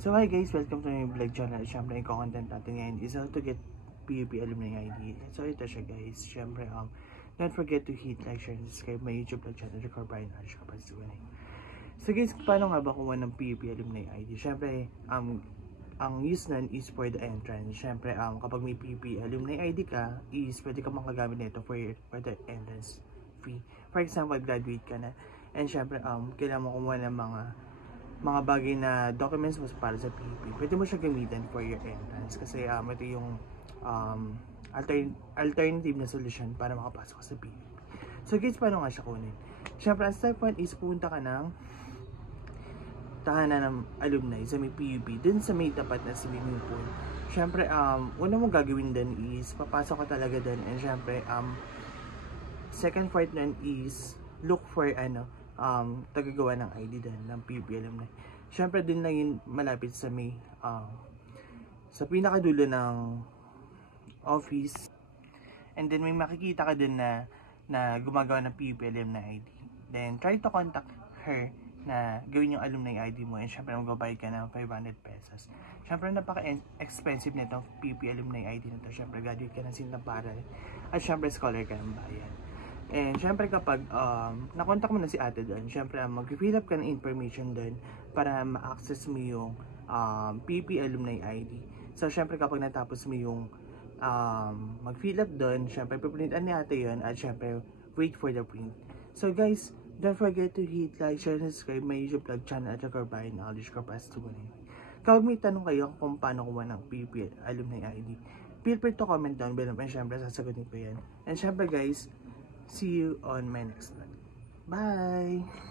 So hi guys, welcome to my vlog channel. Siyempre yung content natin ngayon is how to get PUP Alumni ID. So ito siya guys, siyempre don't forget to hit like, share, and subscribe my YouTube vlog channel, Record Brian Arch. So guys, paano nga ba kumuha ng PUP Alumni ID? Siyempre, ang use nun is for the entrance. Siyempre, kapag may PUP Alumni ID ka, is pwede ka makagamit nito for the entrance fee. For example, graduate ka na, and siyempre, kailangan mo kumuha ng mga bagay na documents mo para sa PUP. Pwede mo siya gamitin for your entrance kasi ito yung alternative na solution para makapasok sa PUP. So guys, paano nga siya kunin? Siyempre, ang step 1 is punta ka ng tahanan ng alumni sa may PUP, dun sa may tapat na swimming pool. Siyempre, una mong gagawin din is papasok ka talaga dun, and siyempre, second part nun is look for tagagawa ng ID din ng PUP alumni. Siyempre, din lang yun malapit sa may sa pinakadulo ng office, and then may makikita ka din na gumagawa ng PUP alumni ID. Then try to contact her na gawin yung alumni ID mo, and syempre magbabayad ka ng 500 pesos. Syempre napaka-expensive nito PUP alumni ID na to. Syempre graduate ka ng Sintaparal at syempre scholar ka ng bayan. And syempre kapag nakontak mo na si ate doon, syempre mag-fill up ka ng information doon para ma-access mo yung PUP alumni ID. So syempre kapag natapos mo yung mag-fill up doon, syempre piprintan ni ate yun, at syempre wait for the print. So guys, don't forget to hit like, share, and subscribe my YouTube vlog channel at Record Brian Arch. Kapag may tanong kayo kung paano kumuha ng PUP alumni ID, feel free to comment down below, and syempre sasagutin ko yan. And syempre guys, see you on my next vlog. Bye!